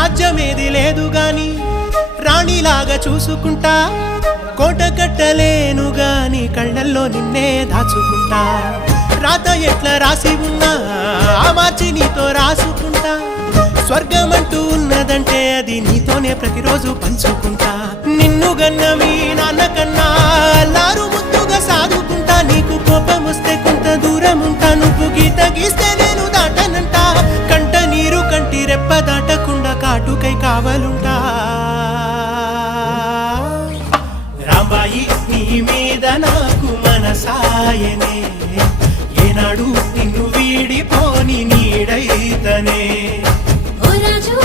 రాజ్యమేది లేదు గాని రాణిలాగా చూసుకుంటా, కోట కట్టలేను గాని కళ్ళల్లో నిన్నే దాచుకుంటా. రాత ఎట్లా రాసి ఉన్నా మార్చి నీతో రాసుకుంటా, స్వర్గమంటూ ఉన్నదంటే అది నీతోనే ప్రతిరోజు పంచుకుంటా. నిన్ను గన్న మీ నాన్న కన్నా లారు ముద్దుగా సాదుకుంటా, నీకు కోపం వస్తే కొంత దూరం ఉంటా, నువ్వు గీత గీస్తే నేను దాటనంట, కంట నీరు కంటి రెప్ప దాటకుండా కాటుకై కావలుంటా. రాంబాయి నీ మీద నాకు మనసాయనే, ఏనాడు నిన్ను వీడిపోని నీడైతనే. ఓ రాజు